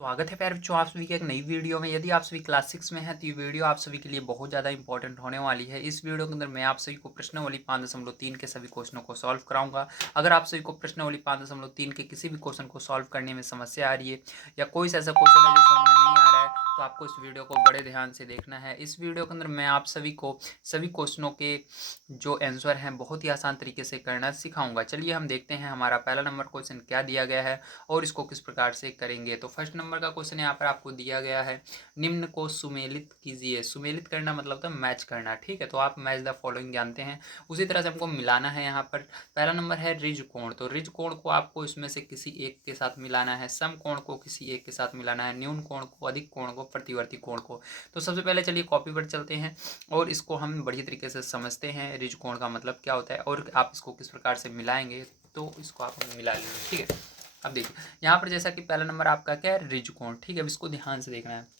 स्वागत है प्यारे बच्चों आप सभी के एक नई वीडियो में। यदि आप सभी क्लास 6 में हैं तो ये वीडियो आप सभी के लिए बहुत ज़्यादा इंपॉर्टेंट होने वाली है। इस वीडियो के अंदर मैं आप सभी को प्रश्नावली 5.3 के सभी क्वेश्चनों को सॉल्व कराऊंगा। अगर आप सभी को प्रश्नावली 5.3 के किसी भी क्वेश्चन को सॉल्व करने में समस्या आ रही है या कोई सा ऐसा क्वेश्चन है जो समझ में नहीं आ रहा है तो आपको इस वीडियो को बड़े ध्यान से देखना है। इस वीडियो के अंदर मैं आप सभी को सभी क्वेश्चनों के जो आंसर हैं बहुत ही आसान तरीके से करना सिखाऊंगा। चलिए हम देखते हैं हमारा पहला नंबर क्वेश्चन क्या दिया गया है और इसको किस प्रकार से करेंगे। तो फर्स्ट नंबर का क्वेश्चन यहाँ पर आपको दिया गया है, निम्न को सुमेलित कीजिए। सुमेलित करना मतलब था मैच करना, ठीक है। तो आप मैच द फॉलोइंग जानते हैं, उसी तरह से हमको मिलाना है। यहाँ पर पहला नंबर है रिज कोण, तो रिज कोण को आपको इसमें से किसी एक के साथ मिलाना है, सम कोण को किसी एक के साथ मिलाना है, न्यून कोण को, अधिक कोण को, प्रतिवर्ती कोण को। तो सबसे पहले चलिए कॉपी पर चलते हैं और इसको हम बढ़िया तरीके से समझते हैं रिज कोण का मतलब क्या होता है और आप इसको किस प्रकार से मिलाएंगे। तो इसको आप मिला लेंगे, ठीक है। अब देखिए यहाँ पर जैसा कि पहला नंबर आपका क्या है, रिज कोण, ठीक है। अब इसको ध्यान से देखना है।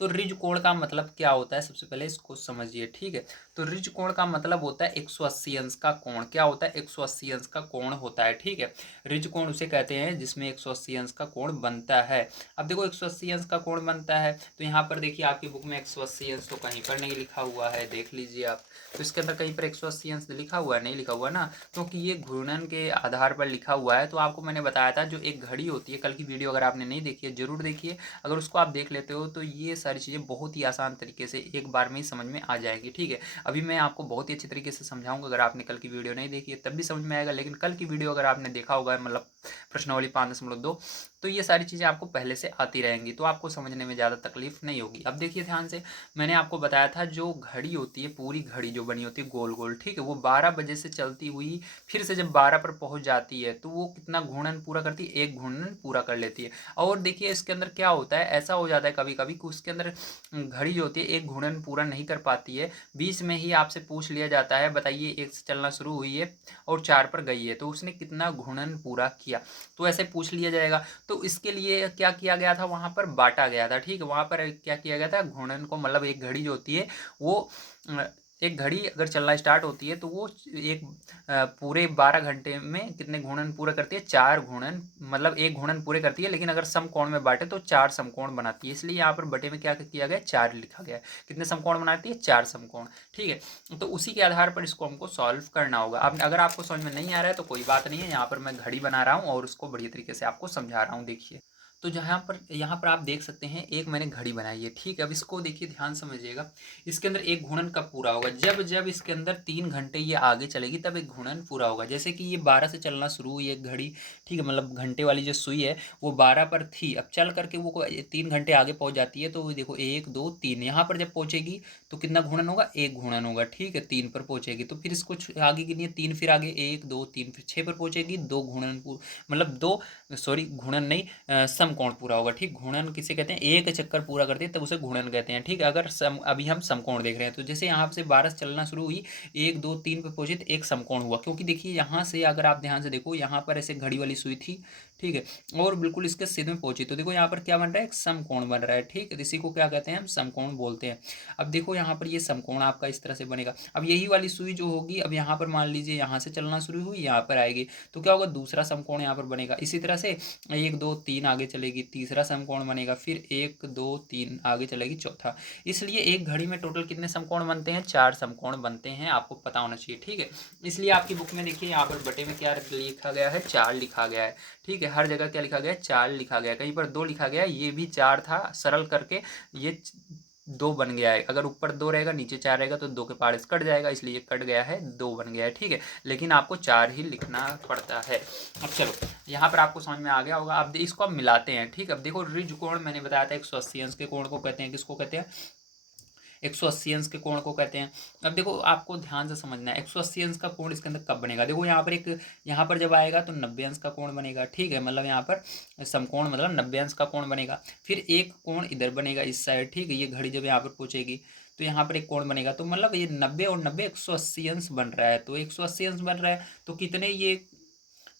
तो रिज कोण का मतलब क्या होता है, सबसे पहले इसको समझिए, ठीक है। तो रिज कोण का मतलब होता है 180 अंश का कोण। क्या होता है, 180 अंश का कोण होता है, ठीक है। रिज कोण उसे कहते हैं जिसमें 180 अंश का कोण बनता है। अब देखो 180 अंश का कोण बनता है तो यहाँ पर देखिए आपकी बुक में 180 अंश तो कहीं पर नहीं लिखा हुआ है, देख लीजिए आप। तो इसके अंदर कहीं पर 180 अंश लिखा हुआ है, नहीं लिखा हुआ ना, क्योंकि ये घूर्णन के आधार पर लिखा हुआ है। तो आपको मैंने बताया था जो एक घड़ी होती है, कल की वीडियो अगर आपने नहीं देखी है जरूर देखिए। अगर उसको आप देख लेते हो तो ये सारी चीज़ें बहुत ही आसान तरीके से एक बार में ही समझ में आ जाएगी, ठीक है। अभी मैं आपको बहुत ही अच्छी तरीके से समझाऊंगा, अगर आपने कल की वीडियो नहीं देखी है तब भी समझ में आएगा, लेकिन कल की वीडियो अगर आपने देखा होगा मतलब प्रश्नावली 5.2, तो ये सारी चीज़ें आपको पहले से आती रहेंगी, तो आपको समझने में ज़्यादा तकलीफ नहीं होगी। अब देखिए ध्यान से, मैंने आपको बताया था जो घड़ी होती है, पूरी घड़ी जो बनी होती है गोल गोल, ठीक है, वो 12 बजे से चलती हुई फिर से जब 12 पर पहुंच जाती है तो वो कितना घूर्णन पूरा करती है, एक घूर्णन पूरा कर लेती है। और देखिए इसके अंदर क्या होता है, ऐसा हो जाता है कभी कभी कि उसके अंदर घड़ी जो होती है एक घूर्णन पूरा नहीं कर पाती है, बीच में ही आपसे पूछ लिया जाता है बताइए एक से चलना शुरू हुई है और 4 पर गई है तो उसने कितना घूर्णन पूरा किया, तो ऐसे पूछ लिया जाएगा। तो इसके लिए क्या किया गया था, वहां पर बांटा गया था, ठीक है। वहां पर क्या किया गया था, घूर्णन को मतलब एक घड़ी जो होती है वो एक घड़ी अगर चलना स्टार्ट होती है तो वो एक पूरे 12 घंटे में कितने घूर्णन पूरे करती है, 4 घूर्णन, मतलब एक घूर्णन पूरे करती है, लेकिन अगर समकोण में बांटे तो 4 समकोण बनाती है। इसलिए यहाँ पर बटे में क्या किया गया, 4 लिखा गया है। कितने समकोण बनाती है, 4 समकोण, ठीक है। तो उसी के आधार पर इसको हमको सॉल्व करना होगा। अब अगर आपको समझ में नहीं आ रहा है तो कोई बात नहीं है, यहाँ पर मैं घड़ी बना रहा हूँ और उसको बढ़िया तरीके से आपको समझा रहा हूँ, देखिए। तो यहाँ पर आप देख सकते हैं एक मैंने घड़ी बनाई है, ठीक है। अब इसको देखिए ध्यान समझिएगा, इसके अंदर एक घूर्णन कब पूरा होगा, जब जब इसके अंदर 3 घंटे ये आगे चलेगी तब एक घूर्णन पूरा होगा। जैसे कि ये 12 से चलना शुरू हुई एक घड़ी, ठीक है, मतलब घंटे वाली जो सुई है वो 12 पर थी, अब चल करके वो 3 घंटे आगे पहुंच जाती है। तो देखो 1 2 3, यहाँ पर जब पहुंचेगी तो कितना घूर्णन होगा, एक घूर्णन होगा, ठीक है। 3 पर पहुंचेगी तो फिर इसको आगे गिनिए, 3 फिर आगे 1 2 3, फिर 6 पर पहुंचेगी, 2 घूर्णन मतलब 2, सॉरी घूर्णन नहीं, समकोण पूरा होगा, ठीक। घूर्णन किसे कहते हैं, एक चक्कर पूरा करते हैं तब उसे घूर्णन कहते हैं, ठीक है। अगर अभी हम समकोण देख रहे हैं तो जैसे यहाँ से 12 से चलना शुरू हुई, 1 2 3 पे पहुंचे तो एक समकोण हुआ, क्योंकि देखिए यहाँ से अगर आप ध्यान से देखो यहाँ पर ऐसे घड़ी वाली सुई थी, ठीक है, और बिल्कुल इसके सीधे में पहुंची तो देखो यहाँ पर क्या बन रहा है, एक समकोण बन रहा है, ठीक है। इसी को क्या कहते हैं, हम समकोण बोलते हैं। अब देखो यहाँ पर ये समकोण आपका इस तरह से बनेगा। अब यही वाली सुई जो होगी, अब यहाँ पर मान लीजिए यहाँ से चलना शुरू हुई, यहाँ पर आएगी तो क्या होगा, दूसरा समकोण यहाँ पर बनेगा। इसी तरह से 1 2 3 आगे चलेगी, तीसरा समकोण बनेगा, फिर 1 2 3 आगे चलेगी, चौथा। इसलिए एक घड़ी में टोटल कितने समकोण बनते हैं, 4 समकोण बनते हैं, आपको पता होना चाहिए, ठीक है। इसलिए आपकी बुक में देखिए यहाँ पर बटे में क्या लिखा गया है, 4 लिखा गया है, ठीक है। हर जगह क्या लिखा गया है, 4 लिखा गया है, कहीं पर 2 लिखा गया है, ये भी 4 था, सरल करके ये 2 बन गया है। अगर ऊपर 2 रहेगा नीचे 4 रहेगा तो 2 के पार्ट कट जाएगा, इसलिए कट गया है, 2 बन गया है, ठीक है। लेकिन आपको 4 ही लिखना पड़ता है। अब चलो यहाँ पर आपको समझ में आ गया होगा। अब इसको अब मिलाते हैं, ठीक है। अब देखो रिज कोण मैंने बताया था 180 अंश के कोण को कहते हैं, किसको कहते हैं, 180 अंश के कोण को कहते हैं। अब देखो आपको ध्यान से समझना है 180 अंश का कोण इसके अंदर कब बनेगा, देखो यहाँ पर एक, यहाँ पर जब आएगा तो 90 अंश का कोण बनेगा, ठीक है, मतलब यहाँ पर समकोण मतलब 90 अंश का कोण बनेगा। फिर एक कोण इधर बनेगा इस साइड, ठीक है, ये घड़ी जब यहाँ पर पहुंचेगी तो यहाँ पर एक कोण बनेगा, तो मतलब ये 90 और 90 180 अंश बन रहा है। तो 180 अंश बन रहा है तो कितने ये,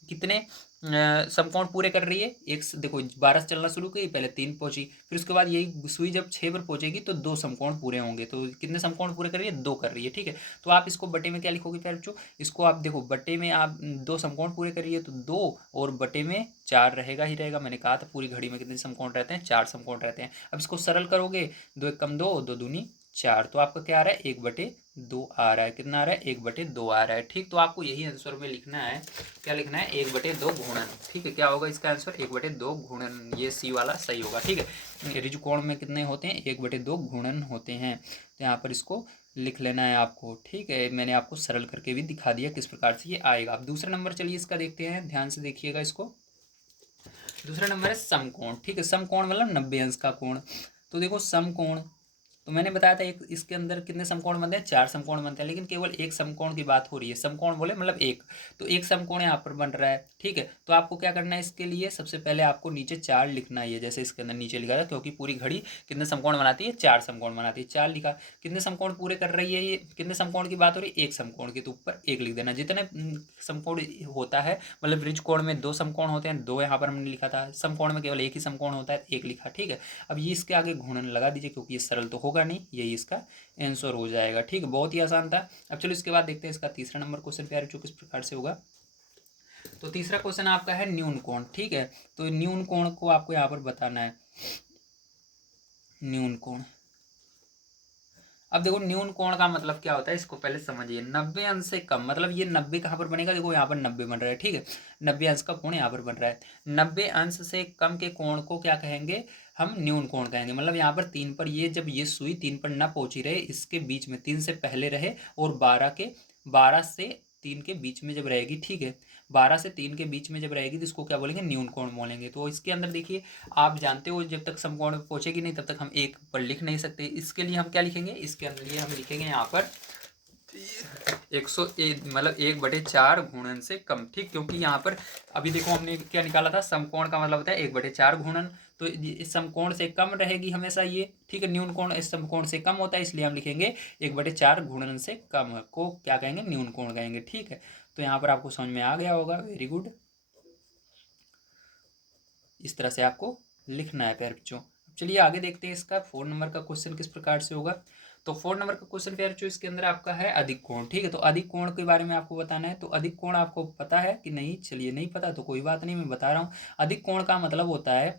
कितने समकोण पूरे कर रही है। एक देखो 12 से चलना शुरू की, पहले 3 पहुंची, फिर उसके बाद यही सुई जब 6 पर पहुंचेगी तो 2 समकोण पूरे होंगे। तो कितने समकोण पूरे कर रही है? 2 कर रही है, ठीक है। तो आप इसको बटे में क्या लिखोगे प्यारे बच्चों? इसको आप देखो बटे में आप 2 समकोण पूरे कर रही है तो 2 और बटे में 4 रहेगा ही रहेगा। मैंने कहा था पूरी घड़ी में कितने समकोण रहते हैं? 4 समकोण रहते हैं। अब इसको सरल करोगे, 2 एक कम 2, 2 दूनी 4, तो आपका क्या आ रहा है? 1/2 आ रहा है। कितना आ रहा है? 1/2 आ रहा है, ठीक। तो आपको यही आंसर में लिखना है। क्या लिखना है? 1/2 गुणन, ठीक है। क्या होगा इसका आंसर? 1/2 गुणन, ये सी वाला सही होगा, ठीक है। ऋजु कोण में कितने होते हैं? 1/2 गुणन होते हैं। तो यहाँ पर इसको लिख लेना है आपको, ठीक है। मैंने आपको सरल करके भी दिखा दिया किस प्रकार से ये आएगा। अब दूसरा नंबर चलिए इसका देखते हैं, ध्यान से देखिएगा इसको। दूसरा नंबर है समकोण, ठीक है। समकोण मतलब 90 अंश का कोण। तो देखो समकोण, तो मैंने बताया था एक इसके अंदर कितने समकोण बनते हैं? 4 समकोण बनते हैं, लेकिन केवल एक समकोण की बात हो रही है। समकोण बोले मतलब एक, तो एक समकोण यहाँ पर बन रहा है, ठीक है। तो आपको क्या करना है इसके लिए? सबसे पहले आपको नीचे 4 लिखना ही है, जैसे इसके अंदर नीचे लिखा था, क्योंकि पूरी घड़ी कितने समकोण बनाती है? 4 समकोण बनाती है। 4 लिखा। कितने समकोण पूरे कर रही है ये? कितने समकोण की बात हो रही है? एक समकोण की, तो ऊपर एक लिख देना। जितने समकोण होता है, मतलब ऋजकोण में 2 समकोण होते हैं, 2 यहाँ पर हमने लिखा था। समकोण में केवल एक ही समकोण होता है, एक लिखा, ठीक है। अब ये इसके आगे घूर्णन लगा दीजिए, क्योंकि ये सरल तो होगा नहीं, यही इसका आंसर हो जाएगा, ठीक है। बहुत ही आसान था। अब चलो इसके बाद देखते हैं इसका तीसरा नंबर क्वेश्चन प्यारे बच्चों किस प्रकार से होगा। तो तीसरा क्वेश्चन आपका है न्यून कोण, ठीक है। तो न्यून कोण को आपको यहाँ पर बताना है, न्यून कोण। अब देखो न्यून कोण का मतलब क्या होता है, इसको पहले समझिए। 90 अंश से कम, मतलब ये 90 कहाँ पर बनेगा? देखो यहाँ पर 90 बन रहा है, ठीक है। 90 अंश का कोण यहाँ पर बन रहा है। 90 अंश से कम के कोण को क्या कहेंगे? हम न्यून कोण कहेंगे। मतलब यहाँ पर 3 पर, ये जब ये सुई 3 पर न पहुंची रहे, इसके बीच में 3 से पहले रहे, और 12 से 3 के बीच में जब रहेगी, ठीक है। 12 से 3 के बीच में जब रहेगी तो इसको क्या बोलेंगे? न्यून कोण बोलेंगे। तो इसके अंदर देखिए, आप जानते हो जब तक समकोण पे पहुंचेगी नहीं तब तक हम एक पर लिख नहीं सकते। इसके लिए हम क्या लिखेंगे? इसके अंदर ये हम लिखेंगे यहाँ पर 101, मतलब 1/4 घूर्णन से कम, ठीक। क्योंकि यहाँ पर अभी देखो हमने क्या निकाला था? समकोण का मतलब होता है 1/4 घूर्णन। तो इस समकोण से कम रहेगी हमेशा ये, ठीक है। न्यून कोण इस समकोण से कम होता है, इसलिए हम लिखेंगे 1/4 घूर्णन से कम को क्या कहेंगे? न्यून कोण कहेंगे, ठीक है। तो यहाँ पर आपको समझ में आ गया होगा, वेरी गुड। इस तरह से आपको लिखना है प्यारे बच्चों। चलिए आगे देखते हैं इसका 4 नंबर का क्वेश्चन किस प्रकार से होगा। तो 4 नंबर का क्वेश्चन प्यारे बच्चों इसके अंदर आपका है अधिक कोण, ठीक है। तो अधिक कोण के बारे में आपको बताना है। तो अधिक कोण आपको पता है कि नहीं? चलिए नहीं पता तो कोई बात नहीं, मैं बता रहा हूँ। अधिक कोण का मतलब होता है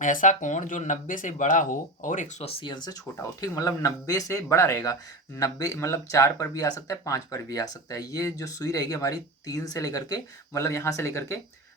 ऐसा कोण जो 90 से बड़ा हो और 180 अंश से छोटा हो, ठीक। मतलब 90 से बड़ा रहेगा। 90 मतलब 4 पर भी आ सकता है, 5 पर भी आ सकता है। ये जो सुई रहेगी हमारी 3 से लेकर के, मतलब यहाँ से लेकर के,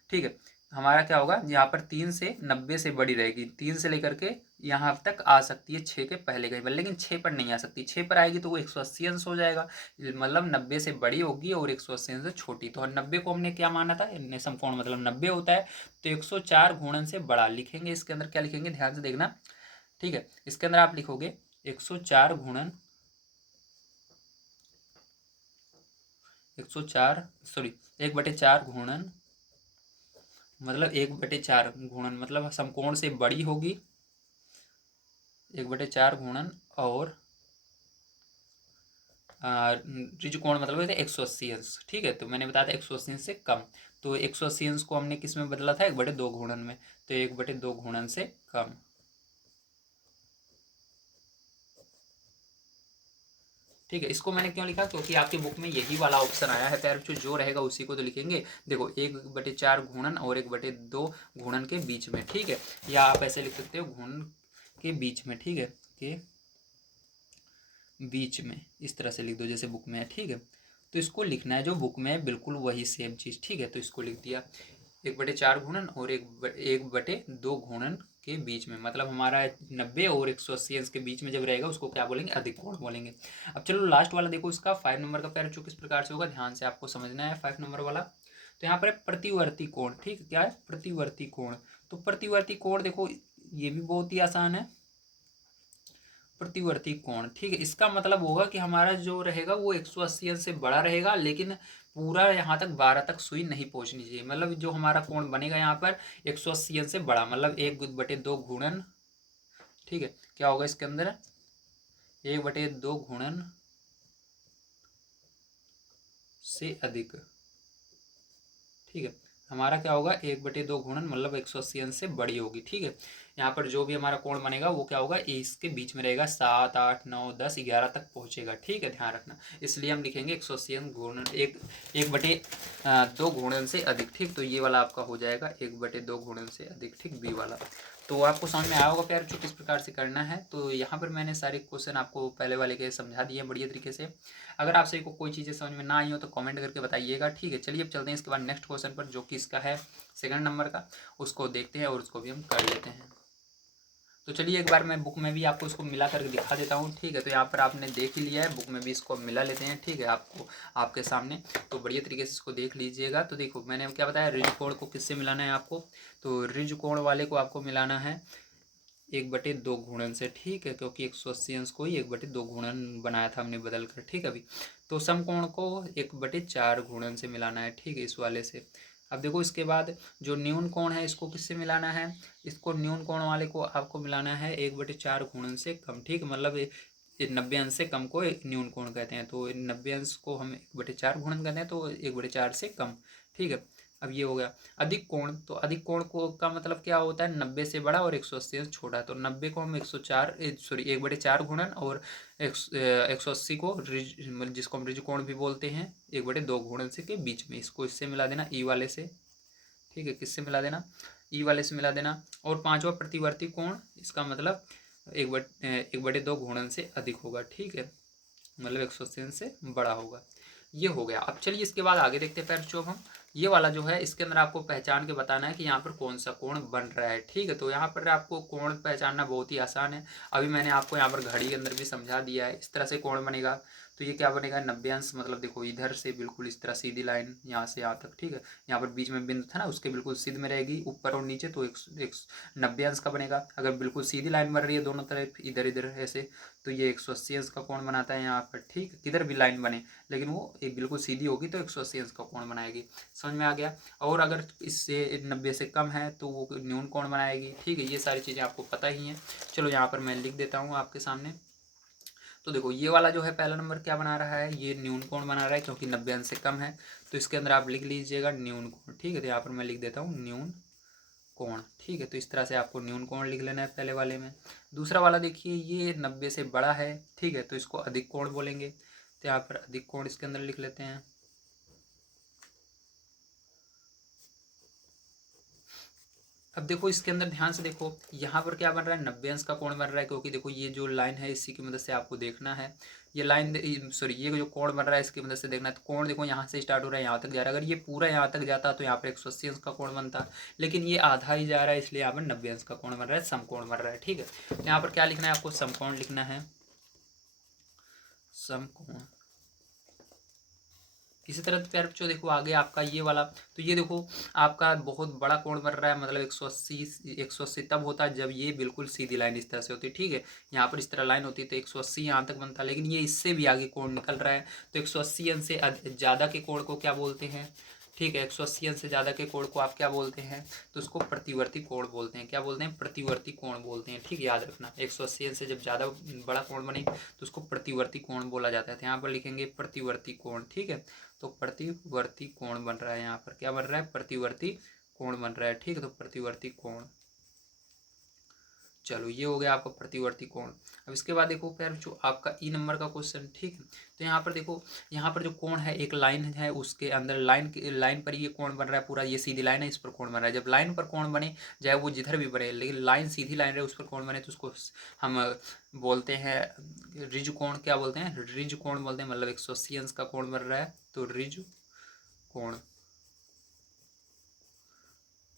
ठीक है। हमारा क्या होगा? यहाँ पर 3 से 90 से बड़ी रहेगी, 3 से लेकर के यहाँ तक आ सकती है 6 के पहले कहीं पर, लेकिन 6 पर नहीं आ सकती। 6 पर आएगी तो वो 180 अंश हो जाएगा। मतलब 90 से बड़ी होगी और 180 अंश से छोटी। तो 90 को हमने क्या माना था? समकोण मतलब 90 होता है। तो 104 घूर्णन से बड़ा लिखेंगे। इसके अंदर क्या लिखेंगे? ध्यान से देखना, ठीक है। इसके अंदर आप लिखोगे 104 घूर्णन, 104 सॉरी 1/4 घूर्णन, मतलब 1/4 घूर्णन मतलब समकोण से बड़ी होगी, 1/4 घूर्णन, और त्रिकोण मतलब होता है 180 अंश, ठीक है। तो मैंने बताया था 180 अंश से कम। तो 180 अंश को हमने किस में बदला था? 1/2 घूर्णन में। तो 1/2 घूर्णन से कम, ठीक है। इसको मैंने क्यों लिखा? क्योंकि आपकी बुक में यही वाला ऑप्शन आया है प्यारे बच्चों, जो रहेगा उसी को तो लिखेंगे। देखो 1/4 घूर्णन और 1/2 घूर्णन के बीच में, ठीक है। या आप ऐसे लिख सकते हो घूर्णन के बीच में, ठीक है, के बीच में, इस तरह से लिख दो जैसे बुक में है, ठीक है। तो इसको लिखना है जो बुक में है, बिल्कुल वही सेम चीज़, ठीक है। तो इसको लिख दिया 1/4 घूर्णन और 1/2 घूर्णन के बीच में, मतलब हमारा 90 और 180 अंश के बीच में जब रहेगा उसको क्या बोलेंगे? अधिक कोण बोलेंगे। अब चलो लास्ट वाला देखो, इसका 5 नंबर का पैर किस प्रकार से होगा, ध्यान से आपको समझना है 5 नंबर वाला। तो यहाँ पर है प्रतिवर्ती कोण, ठीक है। क्या है? प्रतिवर्ती कोण। तो प्रतिवर्ती कोण देखो ये भी बहुत ही आसान है। प्रतिवर्ती कोण, ठीक है। इसका मतलब होगा कि हमारा जो रहेगा वो 180 अंश से बड़ा रहेगा, लेकिन पूरा यहाँ तक 12 तक सुई नहीं पहुंचनी चाहिए। मतलब जो हमारा कोण बनेगा यहाँ पर 180 अंश से बड़ा, मतलब 1/2 घूर्णन, ठीक है। क्या होगा इसके अंदर? 1/2 घूर्णन से अधिक, ठीक है। हमारा क्या होगा 1/2 गुणन मतलब 180 अंश से बड़ी होगी। ठीक है, यहाँ पर जो भी हमारा कोण बनेगा वो क्या होगा, इसके बीच में रहेगा, 7, 8, 9, 10, 11 तक पहुँचेगा। ठीक है, ध्यान रखना। इसलिए हम लिखेंगे 180 अंश गुणन 1/2 गुणन से अधिक। ठीक, तो ये वाला आपका हो जाएगा 1/2 गुणन से अधिक। ठीक, बी वाला। तो आपको समझ में आया होगा प्यार जो किस प्रकार से करना है। तो यहाँ पर मैंने सारे क्वेश्चन आपको पहले वाले के समझा दिए हैं बढ़िया तरीके से। अगर आप सभी को कोई चीज़ें समझ में ना आई हो तो कमेंट करके बताइएगा। ठीक है, चलिए अब चलते हैं इसके बाद नेक्स्ट क्वेश्चन पर, जो कि इसका है सेकंड नंबर का, उसको देखते हैं और उसको भी हम कर लेते हैं। तो चलिए एक बार मैं बुक में भी आपको इसको मिला करके दिखा देता हूँ। ठीक है, तो यहाँ पर आपने देख ही लिया है, बुक में भी इसको मिला लेते हैं। ठीक है, आपको आपके सामने तो बढ़िया तरीके से इसको देख लीजिएगा। तो देखो मैंने क्या बताया, रिज कोण को किससे मिलाना है आपको, तो रिज कोण वाले को आपको मिलाना है 1/2 गुणन से। ठीक है, क्योंकि 180 अंश को ही 1/2 गुणन बनाया था हमने बदल कर। ठीक है, अभी तो समकोण को 1/4 गुणन से मिलाना है। ठीक है, इस वाले से। अब देखो इसके बाद जो न्यून कोण है इसको किससे मिलाना है, इसको न्यून कोण वाले को आपको मिलाना है 1/4 गुणन से कम। ठीक, मतलब 90 अंश से कम को न्यून कोण कहते हैं। तो 90 अंश को हम 1/4 गुणन कहते हैं, तो 1/4 से कम। ठीक है, अब ये हो गया। अधिक कोण, तो अधिक कोण को का मतलब क्या होता है, 90 से बड़ा और 180 से छोटा। तो 90 को हम 104 सॉरी 1/4 गुणन और 180 को रिज जिसको हम रिज कोण भी बोलते हैं 1/2 गुणन से के बीच में, इसको इससे मिला देना ई वाले से। ठीक है, किससे मिला देना, ई वाले से मिला देना। और पांचवा प्रतिवर्ती कोण, इसका मतलब 1/2 गुणन से अधिक होगा। ठीक है, मतलब 180 से बड़ा होगा। ये हो गया। अब चलिए इसके बाद आगे देखते हैं पैर जो हम ये वाला जो है इसके अंदर आपको पहचान के बताना है कि यहाँ पर कौन सा कोण बन रहा है। ठीक है, तो यहाँ पर आपको कोण पहचानना बहुत ही आसान है। अभी मैंने आपको यहाँ पर घड़ी के अंदर भी समझा दिया है, इस तरह से कोण बनेगा। तो ये क्या बनेगा, 90 अंश, मतलब देखो इधर से बिल्कुल इस तरह सीधी लाइन यहाँ से यहाँ तक। ठीक है, यहाँ पर बीच में बिंदु था ना, उसके बिल्कुल सीध में रहेगी ऊपर और नीचे, तो एक 90 अंश का बनेगा। अगर बिल्कुल सीधी लाइन बन रही है दोनों तरफ इधर इधर ऐसे, तो ये 180 अंश का कोण बनाता है यहाँ पर। ठीक, किधर भी लाइन बने लेकिन वो एक बिल्कुल सीधी होगी तो 180 अंश का कोण बनाएगी। समझ में आ गया। और अगर इससे 90 से कम है तो वो न्यून कोण बनाएगी। ठीक है, ये सारी चीज़ें आपको पता ही हैं। चलो यहाँ पर मैं लिख देता हूँ आपके सामने। तो देखो ये वाला जो है पहला नंबर क्या बना रहा है, ये न्यून कोण बना रहा है क्योंकि 90 अंश से कम है। तो इसके अंदर आप लिख लीजिएगा न्यून कोण। ठीक है, तो यहाँ पर मैं लिख देता हूँ न्यून कोण। ठीक है, तो इस तरह से आपको न्यून कोण लिख लेना है पहले वाले में। दूसरा वाला देखिए ये 90 से बड़ा है। ठीक है, तो इसको अधिक कोण बोलेंगे। तो यहाँ पर अधिक कोण इसके अंदर लिख लेते हैं। अब देखो इसके अंदर ध्यान से देखो, यहाँ पर क्या बन रहा है, 90 अंश का कोण बन रहा है, क्योंकि देखो ये जो लाइन है इसी की मदद से आपको देखना है। ये लाइन सॉरी ये जो कोण बन रहा है इसकी मदद से देखना है। तो कोण देखो यहाँ से स्टार्ट हो रहा है यहाँ तक जा रहा है। अगर ये पूरा यहाँ तक जाता तो यहाँ पर 180 अंश का कोण बनता, लेकिन ये आधा ही जा रहा है इसलिए यहाँ पर 90 अंश का कोण बन रहा है, समकोण बन रहा है। ठीक है, तो यहाँ पर क्या लिखना है आपको, समकोण लिखना है, समकोण। इसी तरह प्यार बच्चों देखो आगे आपका ये वाला, तो ये देखो आपका बहुत बड़ा कोण बन रहा है, मतलब 180 तब होता है जब ये बिल्कुल सीधी लाइन इस तरह से होती है। ठीक है, यहाँ पर इस तरह लाइन होती है तो 180 यहाँ तक बनता है, लेकिन ये इससे भी आगे कोण निकल रहा है। तो 180 अंश से ज़्यादा के कोण को क्या बोलते हैं, ठीक है, 180 अंश से ज़्यादा के कोण को आप क्या बोलते हैं, तो उसको प्रतिवर्ती कोण बोलते हैं। क्या बोलते हैं, प्रतिवर्ती कोण बोलते हैं। ठीक है, याद रखना 180 अंश से जब ज़्यादा बड़ा कोण बने तो उसको प्रतिवर्ती कोण बोला जाता है। तो यहाँ पर लिखेंगे प्रतिवर्ती कोण। ठीक है, तो प्रतिवर्ती कोण बन रहा है, यहाँ पर क्या बन रहा है, प्रतिवर्ती कोण बन रहा है। ठीक है, तो प्रतिवर्ती कोण, चलो ये हो गया आपका प्रतिवर्ती कोण। अब इसके बाद देखो फिर जो आपका ई नंबर का क्वेश्चन। ठीक है, तो यहाँ पर देखो, यहाँ पर जो कोण है एक लाइन है, उसके अंदर लाइन पर ये कोण बन रहा है पूरा, ये सीधी लाइन है, इस पर कोण बन रहा है। जब लाइन पर कोण बने चाहे वो जिधर भी बने, लेकिन लाइन सीधी लाइन रहे उस पर कोण बने तो उसको हम बोलते हैं रिज कोण। क्या बोलते हैं, रिज कोण बोलते हैं, मतलब 180 अंश का कोण बन रहा है तो रिज कोण।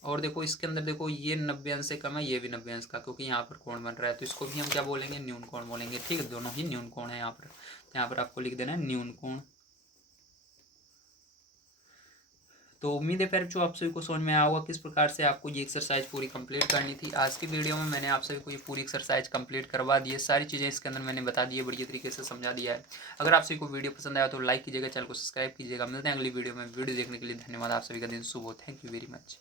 और देखो इसके अंदर देखो ये 90 अंश से कम है, ये भी 90 अंश का, क्योंकि यहाँ पर कोण बन रहा है तो इसको भी हम क्या बोलेंगे, न्यून कोण बोलेंगे। ठीक है, दोनों ही न्यून कोण है यहाँ पर। तो यहाँ पर आपको लिख देना है न्यून कोण। तो उम्मीद है फिर जो आप सभी को समझ में आया होगा किस प्रकार से आपको ये एक्सरसाइज पूरी कंप्लीट करनी थी। आज की वीडियो में मैंने आप सभी को ये पूरी एक्सरसाइज कंप्लीट करवा दी है, सारी चीज़ें इसके अंदर मैंने बता दी है, बढ़िया तरीके से समझा दिया है। अगर आप सभी को वीडियो पसंद आया तो लाइक कीजिएगा, चैनल को सब्सक्राइब कीजिएगा। मिलते हैं अगली वीडियो में। वीडियो देखने के लिए धन्यवाद, आप सभी का दिन शुभ हो। Thank you very much.